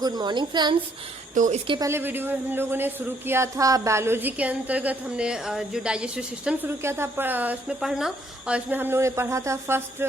Good morning friends. तो इसके पहले वीडियो में हम लोगों ने शुरू किया था बायोलॉजी के अंतर्गत हमने जो डाइजेस्टिव सिस्टम शुरू किया था इसमें पढ़ना, और इसमें हम लोगों ने पढ़ा था फर्स्ट,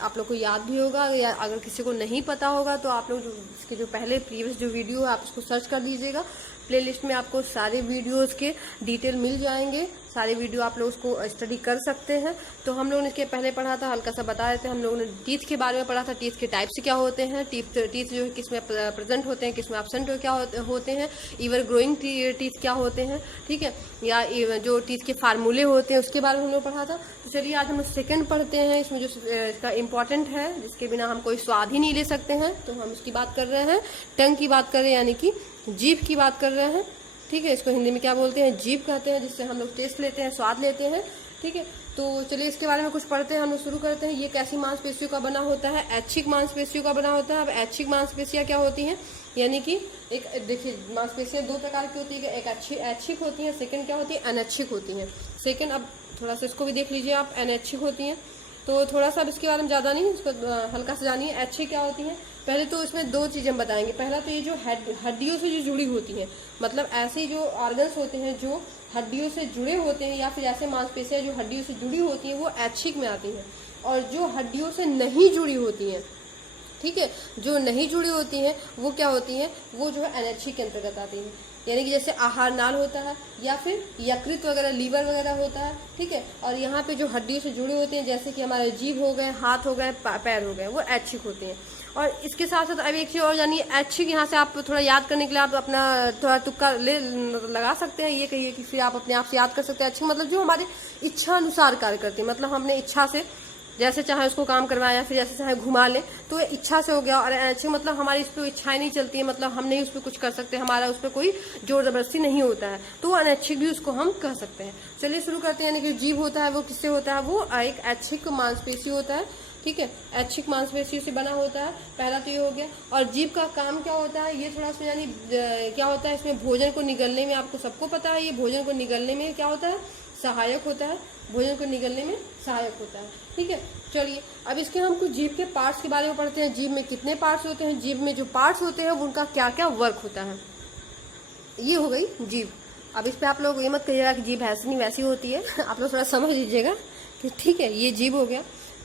आप लोग को याद भी होगा या अगर किसी को नहीं पता होगा तो आप लोग इसके जो पहले प्रीवियस जो वीडियो है आप उसको सर्च कर लीजिएगा। प्लेलिस्ट में आपको सारे वीडियोस के डिटेल मिल जाएंगे, सारे वीडियो आप लोग उसको स्टडी कर सकते हैं। तो हम लोगों ने इसके पहले पढ़ा था, हल्का सा बता देते हैं। हम लोगों ने टीथ के बारे में पढ़ा था, टीथ के टाइप्स क्या होते हैं, टीथ जो है किस में प्रेजेंट होते हैं, किस में एब्सेंट क्या होते हैं, इवर ग्रोइंग टीथ क्या होते हैं, ठीक है, या जो टीथ के फार्मूले होते हैं उसके बारे में हम लोग पढ़ा था। तो चलिए आज हम लोग सेकेंड पढ़ते हैं। इसमें जो इसका इम्पोर्टेंट है, जिसके बिना हम कोई स्वाद ही नहीं ले सकते हैं, तो हम उसकी बात कर रहे हैं, टंग की बात कर रहे हैं, यानी कि जीभ की बात कर रहे हैं, ठीक है। इसको हिंदी में क्या बोलते हैं, जीभ कहते हैं, जिससे हम लोग टेस्ट लेते हैं, स्वाद लेते हैं, ठीक है। तो चलिए इसके बारे में कुछ पढ़ते हैं, हम लोग शुरू करते हैं। ये कैसी मांसपेशियों का बना होता है, ऐच्छिक मांसपेशियों का बना होता है। अब ऐच्छिक मांसपेशियां क्या होती हैं, यानी कि एक देखिए मांसपेशियां दो प्रकार की होती है, एक ऐच्छिक होती है, सेकंड क्या होती है, अनैच्छिक होती है। सेकंड, अब थोड़ा सा इसको भी देख लीजिए आप, अनैच्छिक होती हैं। तो थोड़ा सा अब इसके बारे में ज्यादा नहीं, इसको हल्का से जानिए। ऐच्छिक क्या होती है, पहले तो इसमें दो चीजें बताएंगे। पहला तो ये जो हड्डियों से जो जुड़ी होती है, मतलब ऐसे जो ऑर्गन्स होते हैं जो हड्डियों से जुड़े होते हैं, या फिर ऐसे मांसपेशियां जो हड्डियों से जुड़ी होती हैं, वो ऐच्छिक में आती हैं। और जो हड्डियों से नहीं जुड़ी होती हैं, ठीक है, जो नहीं जुड़ी होती हैं वो क्या होती हैं, वो जो है अनैच्छिक के अंतर्गत आती हैं। यानी कि जैसे आहार नाल होता है, या फिर यकृत वगैरह, लीवर वगैरह होता है, ठीक है। और यहाँ पे जो हड्डियों से जुड़े होते हैं, जैसे कि हमारे जीभ हो गए, हाथ हो गए, पैर हो गए, वो ऐच्छिक होते हैं। और इसके साथ साथ अब एक चीज और जानिए, ऐच्छिक यहाँ से आप थोड़ा याद करने के लिए आप अपना थोड़ा तुक्का लगा सकते हैं। ये कहिए कि फिर आप अपने आप से याद कर सकते हैं। ऐच्छिक मतलब जो हमारे इच्छा अनुसार कार्य करते हैं, मतलब हमने इच्छा से जैसे चाहे उसको काम करवाया, फिर जैसे चाहे घुमा ले, तो ये इच्छा से हो गया। और अनैच्छिक मतलब हमारी इस पर इच्छाएं नहीं चलती है, मतलब हम नहीं उस पर कुछ कर सकते, हमारा उस पर कोई जोर जबरदस्ती नहीं होता है, तो वो अनैच्छिक भी उसको हम कह सकते हैं। चलिए शुरू करते हैं। यानी कि जीभ होता है वो किससे होता है, वो एक ऐच्छिक मांसपेशी होता है, ठीक है, ऐच्छिक मांसपेशियों से बना होता है। पहला तो ये हो गया। और जीभ का काम क्या होता है, ये थोड़ा सा यानी क्या होता है, इसमें भोजन को निगलने में, आपको सबको पता है, ये भोजन को निगलने में क्या होता है, सहायक होता है, भोजन को निगलने में सहायक होता है, ठीक है। चलिए अब इसके हम कुछ जीभ के पार्ट्स के बारे में पढ़ते हैं। जीभ में कितने पार्ट्स होते हैं, जीभ में जो पार्ट्स होते हैं उनका क्या क्या वर्क होता है। ये हो गई जीभ। अब इस पे आप लोग ये मत कहिएगा कि जीभ ऐसी नहीं वैसी होती है आप लोग थोड़ा समझ लीजिएगा कि ठीक है, ये जीभ हो गया।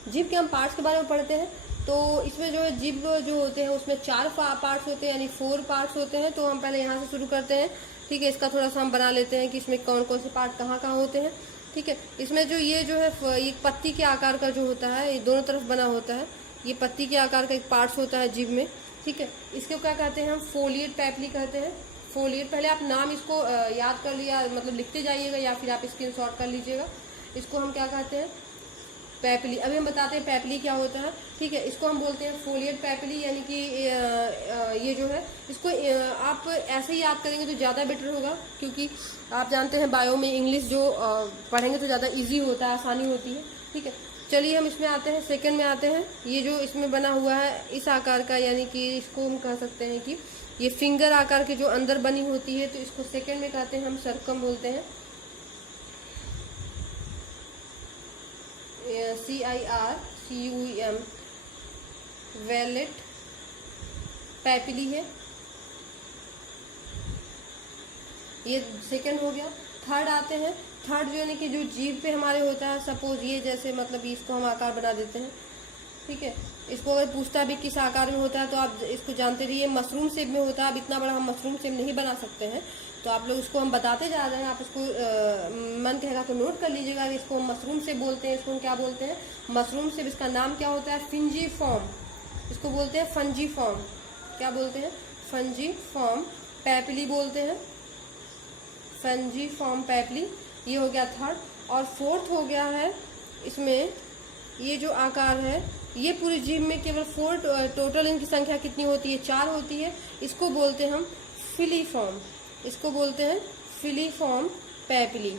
जीभ के हम पार्ट्स के बारे में पढ़ते हैं। तो इसमें जो है जीभ जो होते हैं उसमें 4 पार्ट्स होते हैं, यानी 4 पार्ट्स होते हैं। तो हम पहले यहाँ से शुरू करते हैं, ठीक है। इसका थोड़ा सा हम बना लेते हैं कि इसमें कौन कौन से पार्ट कहाँ कहाँ होते हैं, ठीक है। इसमें जो ये जो है ये पत्ती के आकार का जो होता है, ये दोनों तरफ बना होता है, ये पत्ती के आकार का एक पार्ट्स होता है जीभ में, ठीक है। इसको क्या कहते हैं, हम फोलिएट पैपली कहते हैं। फोलिएट, पहले आप नाम इसको याद कर लिया, मतलब लिखते जाइएगा या फिर आप स्क्रीनशॉट कर लीजिएगा। इसको हम क्या कहते हैं, पैपली। अभी हम बताते हैं पैपली क्या होता है, ठीक है। इसको हम बोलते हैं फोलिएट पैपली, यानी कि ये जो है इसको आप ऐसे ही याद करेंगे तो ज़्यादा बेटर होगा, क्योंकि आप जानते हैं बायो में इंग्लिश जो पढ़ेंगे तो ज़्यादा इजी होता है, आसानी होती है, ठीक है। चलिए हम इसमें आते हैं, सेकंड में आते हैं। ये जो इसमें बना हुआ है इस आकार का, यानी कि इसको हम कह सकते हैं कि ये फिंगर आकार की जो अंदर बनी होती है, तो इसको सेकेंड में कहते हैं हम सर्कम बोलते हैं, CIRCUM, वैलेट पैपिली है, ये सेकंड हो गया। थर्ड आते हैं। थर्ड जो यानी कि जो जीभ पे हमारे होता है, सपोज ये जैसे मतलब इसको हम आकार बना देते हैं, ठीक है। इसको अगर पूछता भी किस आकार में होता है तो आप इसको जानते रहिए, मशरूम शेप में होता है। अब इतना बड़ा हम मशरूम शेप नहीं बना सकते हैं, तो आप लोग इसको हम बताते जा रहे हैं, आप इसको मन कहेगा तो नोट कर लीजिएगा। इसको हम मशरूम शेप बोलते हैं, इसको हम क्या बोलते हैं, मशरूम शेप। इसका नाम क्या होता है, फिंजीफॉर्म, इसको बोलते हैं फंजीफॉर्म। क्या बोलते हैं, फंजीफॉर्म पैपिली बोलते हैं, फंजीफॉर्म पैपिली। ये हो गया थर्ड। और फोर्थ हो गया है, इसमें ये जो आकार है, ये पूरी जीभ में केवल 4, टोटल इनकी संख्या कितनी होती है, 4 होती है। इसको बोलते हैं हम फिलीफॉर्म, इसको बोलते हैं फिलीफॉर्म पैपिली।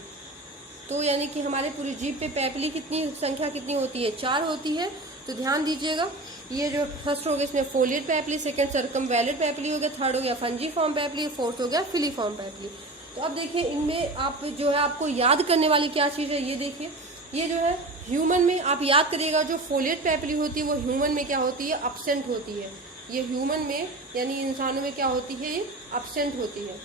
तो यानी कि हमारे पूरी जीभ पे पैपिली कितनी संख्या कितनी होती है, 4 होती है। तो ध्यान दीजिएगा, ये जो फर्स्ट हो गया इसमें फोलिएट पैपिली, सेकंड सर्कमवैलेट पैपिली हो गया, थर्ड हो गया फंजीफॉर्म पैपिली, फोर्थ हो गया फिलीफॉर्म पैपिली। तो अब देखिए इनमें आप जो है आपको याद करने वाली क्या चीज़ है, ये देखिए। ये जो है ह्यूमन में आप याद करिएगा, जो फोलिएट पैपिली होती है वो ह्यूमन में क्या होती है, एब्सेंट होती है, ये ह्यूमन में यानी इंसानों में क्या होती है, ये एब्सेंट होती है।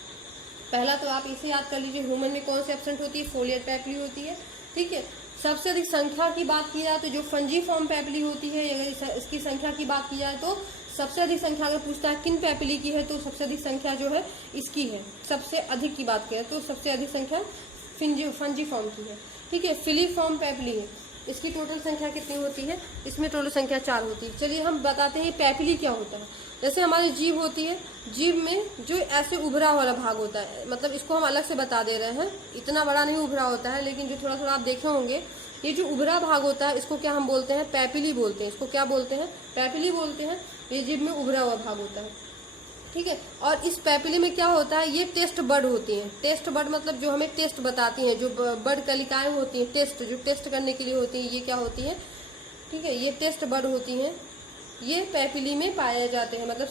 पहला तो आप इसे याद कर लीजिए, ह्यूमन में कौन सी एब्सेंट होती है, फोलियर पैपिली होती है, ठीक है। सबसे अधिक संख्या की बात की जाए तो जो फंजीफॉर्म पैपिली होती है, अगर इसकी संख्या की बात की जाए तो सबसे अधिक संख्या अगर पूछता है किन पैपिली की है तो सबसे अधिक संख्या जो है इसकी है। सबसे अधिक की बात करें तो सबसे अधिक संख्या फंजीफॉर्म की है, ठीक है। फिलीफॉर्म पैपिली है, इसकी टोटल संख्या कितनी होती है, इसमें टोटल संख्या 4 होती है। चलिए हम बताते हैं पैपिली क्या होता है। जैसे हमारी जीभ होती है, जीभ में जो ऐसे उभरा वाला भाग होता है, मतलब इसको हम अलग से बता दे रहे हैं, इतना बड़ा नहीं उभरा होता है, लेकिन जो थोड़ा थोड़ा आप देखे होंगे, ये जो उभरा भाग होता है इसको क्या हम बोलते हैं, पैपिली बोलते हैं। इसको क्या बोलते हैं, पैपिली बोलते हैं। ये जीभ में उभरा हुआ भाग होता है, ठीक है। और इस पैपिली में क्या होता है, ये टेस्ट बड होती हैं। टेस्ट बड मतलब जो हमें टेस्ट बताती हैं, जो बड कलिकाएं होती हैं, टेस्ट जो टेस्ट करने के लिए होती हैं, ये क्या होती हैं, ठीक है, ये टेस्ट बड होती हैं। ये पैपिली में पाए जाते हैं, मतलब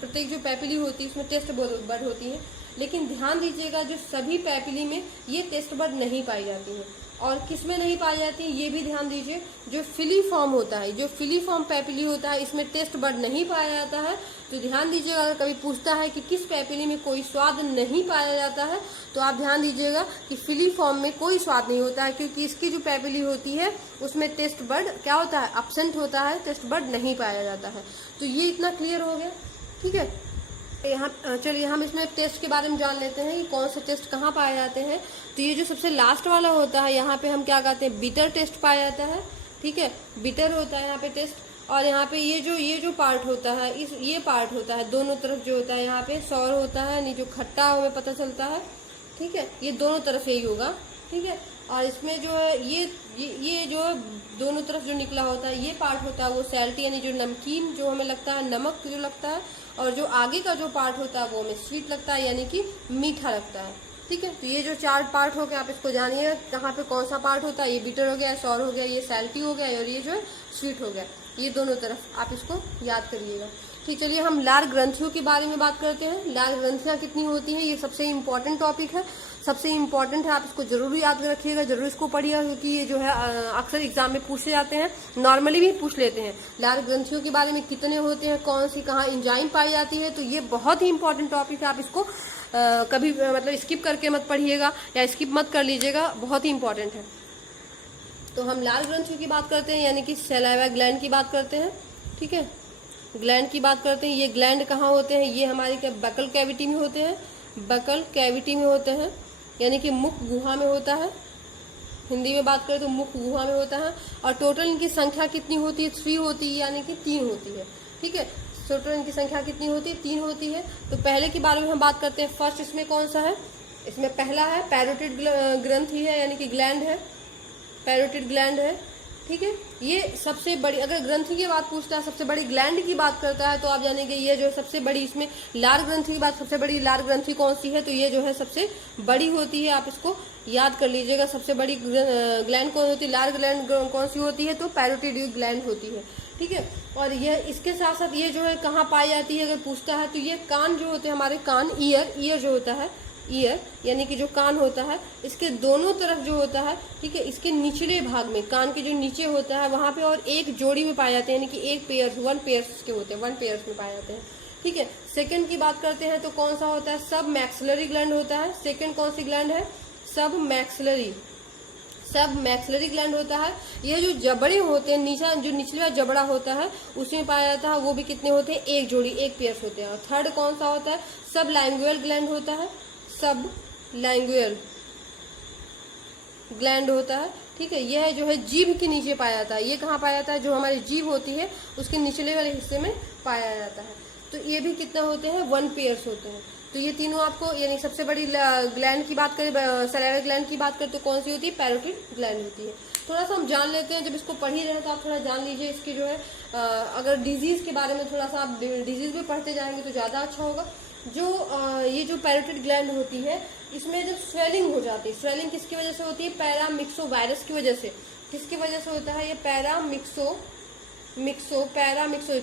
प्रत्येक जो पैपिली होती है उसमें टेस्ट बड होती है। लेकिन ध्यान दीजिएगा, जो सभी पैपिली में ये टेस्ट बड नहीं पाई जाती है। और किस में नहीं पाई जाती है ये भी ध्यान दीजिए, जो फिलीफॉर्म होता है, जो फिलीफॉर्म पैपिली होता है इसमें टेस्ट बड नहीं पाया जाता है। तो ध्यान दीजिएगा, अगर कभी पूछता है कि किस पैपिली में कोई स्वाद नहीं पाया जाता है तो आप ध्यान दीजिएगा कि फिलीफॉर्म में कोई स्वाद नहीं होता है, क्योंकि इसकी जो पैपिली होती है उसमें टेस्ट बड क्या होता है, एब्सेंट होता है, टेस्ट बड नहीं पाया जाता है। तो ये इतना क्लियर हो गया, ठीक है। यहाँ चलिए हम इसमें टेस्ट के बारे में जान लेते हैं कि कौन से टेस्ट कहाँ पाए जाते हैं। तो ये जो सबसे लास्ट वाला होता है, यहाँ पे हम क्या कहते हैं, बिटर टेस्ट पाया जाता है, ठीक है, बिटर होता है यहाँ पे टेस्ट। और यहाँ पे ये जो पार्ट होता है, ये पार्ट होता है दोनों तरफ जो होता है, यहाँ पे सौर होता है, नहीं जो खट्टा हमें पता चलता है, ठीक है, ये दोनों तरफ यही होगा, ठीक है। और इसमें जो है ये जो दोनों तरफ जो निकला होता है ये पार्ट होता है वो सैल्टी, यानी जो नमकीन जो हमें लगता है, नमक जो लगता है। और जो आगे का जो पार्ट होता है वो हमें स्वीट लगता है, यानी कि मीठा लगता है, ठीक है। तो ये जो 4 पार्ट हो गए, आप इसको जानिए कहाँ पे कौन सा पार्ट होता है। ये बिटर हो गया, सौर हो गया, ये सैल्टी हो गया और ये जो है स्वीट हो गया। ये दोनों तरफ आप इसको याद करिएगा, ठीक। चलिए हम लार ग्रंथियों के बारे में बात करते हैं। लार ग्रंथियां कितनी होती हैं, ये सबसे इम्पोर्टेंट टॉपिक है, सबसे इम्पोर्टेंट है। आप इसको जरूर याद रखिएगा, जरूर इसको पढ़िएगा, क्योंकि ये जो है अक्सर एग्जाम में पूछे जाते हैं, नॉर्मली भी पूछ लेते हैं। लार ग्रंथियों के बारे में कितने होते हैं, कौन सी कहाँ एंजाइम पाई जाती है, तो ये बहुत ही इंपॉर्टेंट टॉपिक है। आप इसको कभी मतलब स्किप करके मत पढ़िएगा या स्किप मत कर लीजिएगा, बहुत ही इंपॉर्टेंट है। तो हम लार ग्रंथियों की बात करते हैं, यानी कि सलाइवा ग्लैंड की बात करते हैं, ठीक है। ग्लैंड की बात करते हैं। ये ग्लैंड कहाँ होते हैं, ये हमारी बकल कैविटी में होते हैं, बकल कैविटी में होते हैं, यानी कि मुख गुहा में होता है। हिंदी में बात करें तो मुख गुहा में होता है। और टोटल इनकी संख्या कितनी होती है, 3 होती है, यानी कि 3 होती है, ठीक है। टोटल इनकी संख्या कितनी होती है, 3 होती है। तो पहले के बारे में हम बात करते हैं। फर्स्ट इसमें कौन सा है, इसमें पहला है पैरोटिड ग्रंथि है, यानी कि ग्लैंड है, पैरोटिड ग्लैंड है, ठीक है। ये सबसे बड़ी, अगर ग्रंथि की बात पूछता है, सबसे बड़ी ग्लैंड की बात करता है, तो आप जानेंगे ये जो सबसे बड़ी, इसमें लार ग्रंथि की बात, सबसे बड़ी लार ग्रंथि कौन सी है, तो ये जो है सबसे बड़ी होती है। आप इसको याद कर लीजिएगा, सबसे बड़ी ग्लैंड कौन होती है, लार ग्लैंड कौन सी होती है, तो पैरोटिड ग्लैंड होती है, ठीक है। और ये इसके साथ साथ ये जो है कहाँ पाई जाती है, अगर पूछता है तो ये कान जो होते हैं हमारे, कान, ईयर जो होता है, ईयर यानी कि जो कान होता है, इसके दोनों तरफ जो होता है, ठीक है, इसके निचले भाग में, कान के जो नीचे होता है वहां पे और एक जोड़ी में पाए जाते हैं, यानी कि एक पेयर, 1 पेयर्स के होते हैं, 1 पेयर्स में पाए जाते हैं, ठीक है। सेकंड की बात करते हैं तो कौन सा होता है, सब मैक्सिलरी ग्लैंड होता है। सेकंड कौन सी ग्लैंड है, सब मैक्सिलरी ग्लैंड होता है। ये जो जबड़े होते हैं, नीचा जो निचले वाला जबड़ा होता है उसमें पाया जाता है, वो भी कितने होते हैं, एक जोड़ी, एक पेयर्स होते हैं। और थर्ड कौन सा होता है, सब लैंगुअल ग्लैंड होता है, सब लैंगुअल ग्लैंड होता है, ठीक है। यह जो है जीभ के नीचे पाया जाता है। ये कहाँ पाया जाता है, जो हमारी जीभ होती है उसके निचले वाले हिस्से में पाया जाता है। तो ये भी कितना होते हैं, 1 पेयर्स होते हैं। तो ये तीनों आपको, यानी सबसे बड़ी ग्लैंड की बात करें, सलाइवा ग्लैंड की बात करें तो कौन सी होती है, पैरोटिड ग्लैंड होती है। थोड़ा सा हम जान लेते हैं, जब इसको पढ़ ही रहे तो आप थोड़ा जान लीजिए इसकी जो है, अगर डिजीज के बारे में थोड़ा सा आप डिजीज भी पढ़ते जाएंगे तो ज्यादा अच्छा होगा। जो ये जो पैरोटिड ग्लैंड होती है, इसमें जब स्वेलिंग हो जाती है, स्वेलिंग किसकी वजह से होती है, पैरामिक्सो वायरस की वजह से। किसकी वजह से होता है, ये पैरामिक्सो PARAMYXO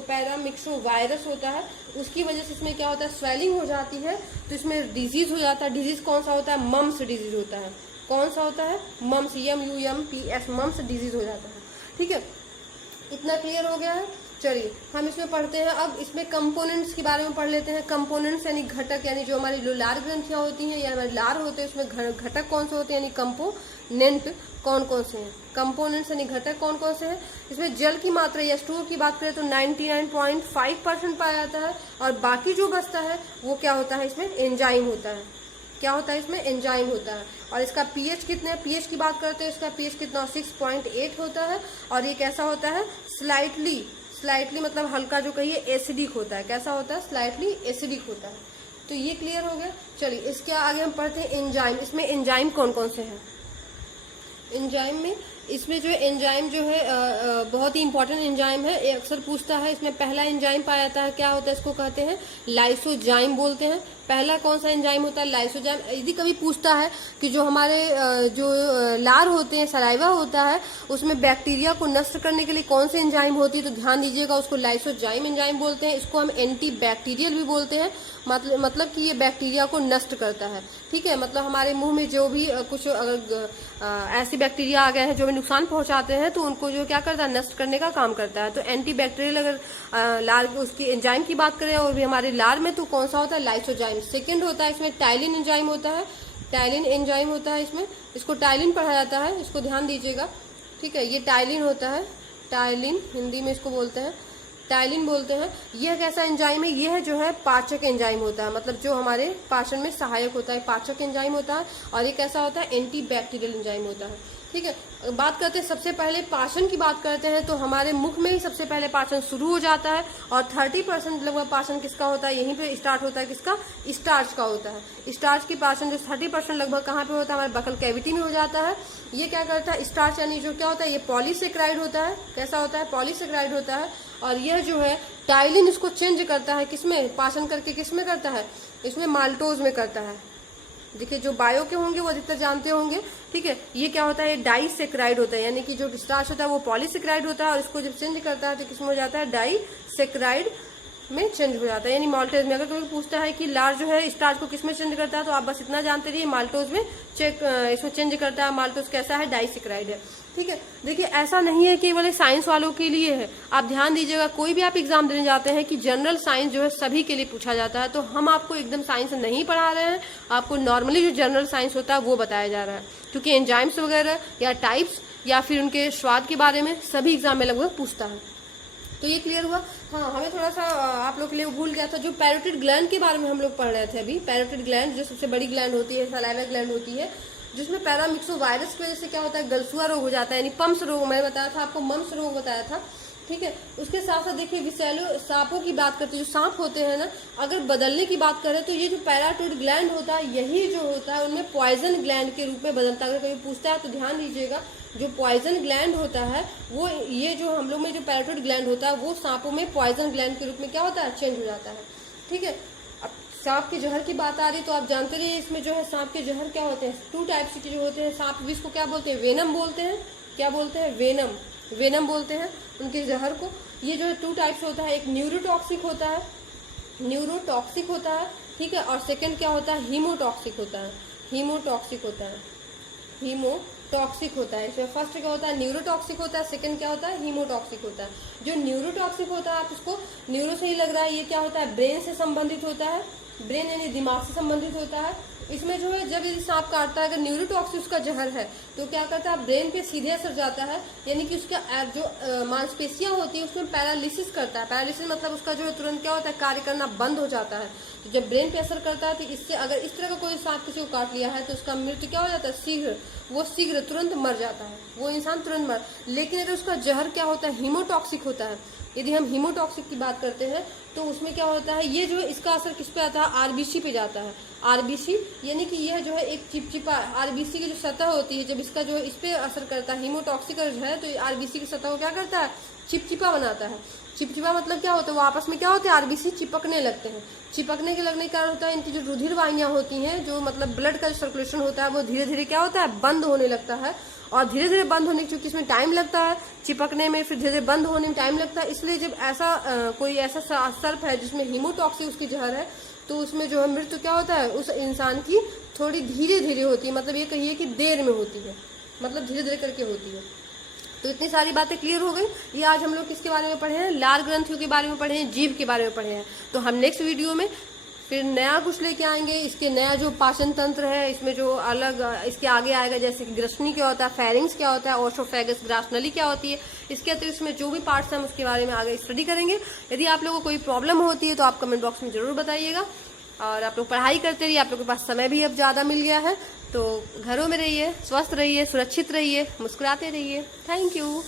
पैरामिक्सो वायरस होता है, उसकी वजह से इसमें क्या होता है, स्वेलिंग हो जाती है, तो इसमें डिजीज हो जाता है। डिजीज कौन सा होता है, मम्स डिजीज होता है। कौन सा होता है, मम्स, MUMPS, मम्स डिजीज हो जाता है, ठीक है। इतना क्लियर हो गया है। चलिए हम इसमें पढ़ते हैं। अब इसमें कंपोनेंट्स के बारे में पढ़ लेते हैं। कंपोनेंट्स यानी घटक, यानी जो हमारी लार ग्रंथियां होती हैं या हमारे लार होते हैं उसमें घटक कौन से होते हैं, यानी कंपोनेंट कौन कौन से हैं। कंपोनेंट्स यानी घटक कौन कौन से हैं। इसमें जल की मात्रा या H2O की बात करें तो 99.5% पाया जाता है, और बाकी जो बचता है वो क्या होता है, इसमें एंजाइम होता है। क्या होता है, इसमें एंजाइम होता है। और इसका पीएच कितना है, पीएच की बात करते हैं, इसका पीएच कितना 6.8 होता है। और ये कैसा होता है, स्लाइटली मतलब हल्का जो कहिए एसिडिक होता है। कैसा होता है, स्लाइटली एसिडिक होता है। तो ये क्लियर हो गया। चलिए इसके आगे हम पढ़ते हैं एंजाइम। इसमें एंजाइम कौन कौन से हैं। एंजाइम में इसमें जो एंजाइम जो है बहुत ही इंपॉर्टेंट एंजाइम है, ये अक्सर पूछता है। इसमें पहला एंजाइम पाया जाता है, क्या होता है, इसको कहते हैं लाइसोजाइम बोलते हैं। पहला कौन सा एंजाइम होता है, लाइसोजाइम। यदि कभी पूछता है कि जो हमारे जो लार होते हैं, सलाइवा होता है, उसमें बैक्टीरिया को नष्ट करने के लिए कौन सी एंजाइम होती है, तो ध्यान दीजिएगा, उसको लाइसोजाइम एंजाइम बोलते हैं। इसको हम एंटी बैक्टीरियल भी बोलते हैं, मतलब कि ये बैक्टीरिया को नष्ट करता है। ठीक है, मतलब हमारे मुंह में जो भी कुछ अगर ऐसी बैक्टीरिया आ गए हैं जो हमें नुकसान पहुंचाते हैं, तो उनको जो क्या करता है, नष्ट करने का काम करता है। तो एंटी बैक्टीरियल अगर लार उसकी एंजाइम की बात करें और भी हमारे लार में, तो कौन सा होता है, लाइसोजाइम। सेकेंड होता है इसमें टाइलिन एंजाइम होता है। टाइलिन एंजाइम होता है इसमें, इसको टाइलिन पढ़ा जाता है, इसको ध्यान दीजिएगा। ठीक है, ये टाइलिन होता है, टाइलिन हिंदी में इसको बोलते हैं, टाइलिन बोलते हैं। यह कैसा एंजाइम है, यह जो है पाचक एंजाइम होता है, मतलब जो हमारे पाचन में सहायक होता है, पाचक एंजाइम होता है। और ये कैसा होता है, एंटी बैक्टीरियल एंजाइम होता है। ठीक है, बात करते हैं सबसे पहले पाचन की बात करते हैं, तो हमारे मुख में ही सबसे पहले पाचन शुरू हो जाता है। और 30% लगभग पाचन किसका होता है, यहीं पे स्टार्ट होता है, किसका, स्टार्च का होता है। स्टार्च की पाचन जो 30% लगभग कहाँ पे होता है, हमारे बकल कैविटी में हो जाता है। ये क्या करता है, स्टार्च यानी जो क्या होता है, ये पॉलीसेक्राइड होता है। कैसा होता है, पॉलीसेक्राइड होता है। और यह जो है टाइलिन इसको चेंज करता है, किसमें, पाचन करके किसमें करता है, इसमें माल्टोज में करता है। देखिए जो बायो के होंगे वो अधिकतर जानते होंगे। ठीक है, ये क्या होता है, डाइसेक्राइड होता है, यानी कि जो स्टार्च होता है वो पॉलीसेक्राइड होता है, और इसको जब चेंज करता है तो किसमें हो जाता है, डाइसेक्राइड में चेंज हो जाता है, यानी माल्टोज में। अगर कोई पूछता है कि लार जो है स्टार्च को किसमें चेंज करता है, तो आप बस इतना जानते रहिए, माल्टोज में इसमें चेंज करता है। माल्टोज कैसा है, डाइसेक्राइड है। ठीक है, देखिए ऐसा नहीं है कि केवल साइंस वालों के लिए है। आप ध्यान दीजिएगा, कोई भी आप एग्जाम देने जाते हैं कि जनरल साइंस जो है सभी के लिए पूछा जाता है, तो हम आपको एकदम साइंस नहीं पढ़ा रहे हैं, आपको नॉर्मली जो जनरल साइंस होता है वो बताया जा रहा है। क्योंकि एंजाइम्स वगैरह या टाइप्स या फिर उनके स्वाद के बारे में सभी एग्जाम में लगभग पूछता है। तो ये क्लियर हुआ। हाँ, हमें थोड़ा सा आप लोग के लिए भूल गया था, जो पैरोटिड ग्लैंड के बारे में हम लोग पढ़ रहे थे अभी। पैरोटिड ग्लैंड जो सबसे बड़ी ग्लैंड होती है, सलाइवा ग्लैंड होती है, जिसमें पैरामिक्सो वायरस की वजह से क्या होता है, गलसुआ रोग हो जाता है, यानी पम्स रोग। मैंने बताया था आपको, मम्स रोग बताया था। ठीक है, उसके साथ साथ देखिए विषैलो सांपों की बात करते हैं, जो सांप होते हैं ना, अगर बदलने की बात करें तो ये जो पैराटिड ग्लैंड होता है, यही जो होता है उनमें पॉइजन ग्लैंड के रूप में बदलता है। अगर कभी पूछता है तो ध्यान दीजिएगा, जो पॉइजन ग्लैंड होता है वो, ये जो हम लोग में जो पैराटिड ग्लैंड होता है वो सांपों में पॉइजन ग्लैंड के रूप में क्या होता है, चेंज हो जाता है। ठीक है, अब सांप के जहर की बात आ रही तो आप जानते रहिए, इसमें जो है सांप के जहर क्या होते हैं, 2 टाइप्स के जो होते हैं। सांप विष को क्या बोलते हैं, वेनम बोलते हैं। क्या बोलते हैं, वेनम बोलते हैं उनके जहर को। ये जो है 2 टाइप्स होता है, एक न्यूरोटॉक्सिक होता है, ठीक है, और सेकंड क्या होता है, हीमोटॉक्सिक होता है। इसमें फर्स्ट क्या होता है, न्यूरोटॉक्सिक होता है, सेकंड क्या होता है, हीमोटॉक्सिक होता है। जो न्यूरोटॉक्सिक होता है, आप उसको न्यूरो से ही लग रहा है, ये क्या होता है, ब्रेन से संबंधित होता है, ब्रेन यानी दिमाग से संबंधित होता है। इसमें जो है जब यदि सांप काटता है, अगर न्यूरोटॉक्सिक उसका जहर है, तो क्या करता है, ब्रेन पे सीधे असर जाता है, यानी कि उसका जो मांसपेशियां होती है उसमें पैरालिसिस करता है। पैरालिसिस मतलब उसका जो है तुरंत क्या होता है, कार्य करना बंद हो जाता है। तो जब ब्रेन पे असर करता है, तो इससे अगर इस तरह का कोई सांप किसी को काट लिया है तो उसका मृत्यु क्या हो जाता है, शीघ्र तुरंत मर जाता है, वो इंसान तुरंत मर। लेकिन अगर उसका जहर क्या होता है, हीमोटॉक्सिक होता है। यदि हम हीमोटॉक्सिक की बात करते हैं तो उसमें क्या होता है, ये जो इसका असर किस पे आता है, आरबीसी पे जाता है। आरबीसी यानी कि यह जो है एक चिपचिपा, आरबीसी की जो सतह होती है, जब इसका जो इस पे असर करता है, हीमोटॉक्सिक है, तो आरबीसी की सतह को क्या करता है, चिपचिपा बनाता है। चिपचिपा मतलब क्या होता है, वो आपस में क्या होते हैं, आरबीसी चिपकने लगते हैं। चिपकने के लगने के कारण होता है, इनकी जो रुधिर वाहिनियां होती हैं, जो मतलब ब्लड का जो सर्कुलेशन होता है, वो धीरे धीरे क्या होता है, बंद होने लगता है। और धीरे धीरे बंद होने की, चूंकि इसमें टाइम लगता है चिपकने में, फिर धीरे धीरे बंद होने में टाइम लगता है, इसलिए जब ऐसा कोई ऐसा सर्प है जिसमें हीमोटॉक्सिक उसकी जहर है, तो उसमें जो है मृत्यु क्या होता है, उस इंसान की थोड़ी धीरे धीरे होती है, मतलब ये कहिए कि देर में होती है, मतलब धीरे धीरे करके होती है। तो इतनी सारी बातें क्लियर हो गई। ये आज हम लोग किसके बारे में पढ़े हैं, लार ग्रंथियों के बारे में पढ़े हैं, जीभ के बारे में पढ़े हैं। तो हम नेक्स्ट वीडियो में फिर नया कुछ लेके आएंगे, इसके नया जो पाचन तंत्र है, इसमें जो अलग इसके आगे आएगा, जैसे कि ग्रसनी क्या होता है, फेरिंग्स क्या होता है, ओसोफेगस, ग्रासनली क्या होती है, इसके अतिरिक्त इसमें जो भी पार्ट्स हैं उसके बारे में आगे स्टडी करेंगे। यदि आप लोगों को कोई प्रॉब्लम होती है तो आप कमेंट बॉक्स में जरूर बताइएगा। और आप लोग पढ़ाई करते रहिए, आप लोगों के पास समय भी अब ज़्यादा मिल गया है, तो घरों में रहिए, स्वस्थ रहिए, सुरक्षित रहिए, मुस्कुराते रहिए। Thank you.